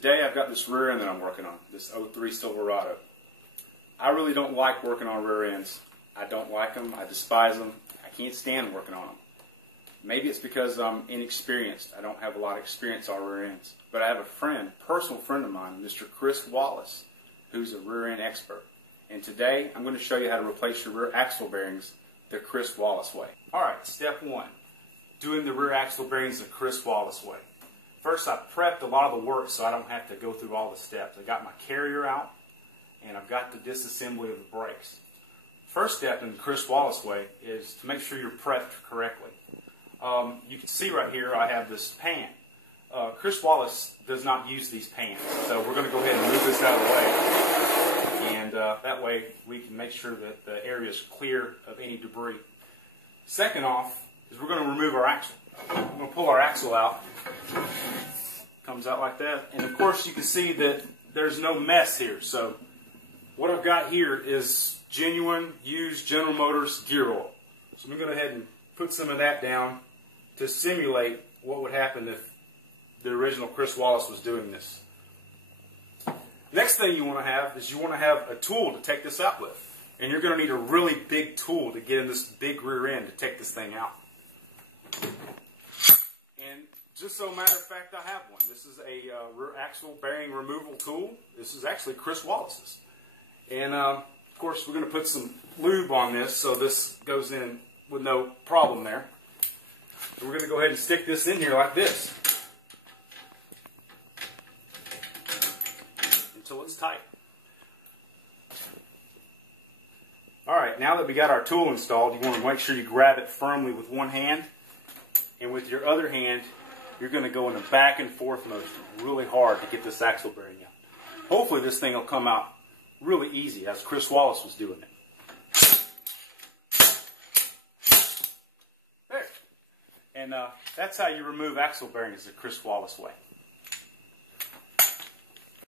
Today I've got this rear end that I'm working on, this '03 Silverado. I really don't like working on rear ends. I don't like them. I despise them. I can't stand working on them. Maybe it's because I'm inexperienced. I don't have a lot of experience on rear ends. But I have a friend, personal friend of mine, Mr. Chris Wallace, who's a rear end expert. And today I'm going to show you how to replace your rear axle bearings the Chris Wallace way. Alright, step one. Doing the rear axle bearings the Chris Wallace way. First, I prepped a lot of the work so I don't have to go through all the steps. I got my carrier out, and I've got the disassembly of the brakes. First step in the Chris Wallace way is to make sure you're prepped correctly. You can see right here I have this pan. Chris Wallace does not use these pans, so we're going to go ahead and move this out of the way. And that way we can make sure that the area is clear of any debris. Second off is we're going to remove our axle. We're going to pull our axle out. Comes out like that. And of course you can see that there's no mess here. So what I've got here is genuine used General Motors gear oil. So I'm going to go ahead and put some of that down to simulate what would happen if the original Chris Wallace was doing this. Next thing you want to have is you want to have a tool to take this out with. And you're going to need a really big tool to get in this big rear end to take this thing out. And just so a matter of fact, I have one. This is a rear axle bearing removal tool. This is actually Chris Wallace's. And of course we're going to put some lube on this so this goes in with no problem there. And we're going to go ahead and stick this in here like this until it's tight. Alright, now that we got our tool installed, you want to make sure you grab it firmly with one hand, and with your other hand you're going to go in a back and forth motion really hard to get this axle bearing out. Hopefully this thing will come out really easy as Chris Wallace was doing it. There. And that's how you remove axle bearings the Chris Wallace way.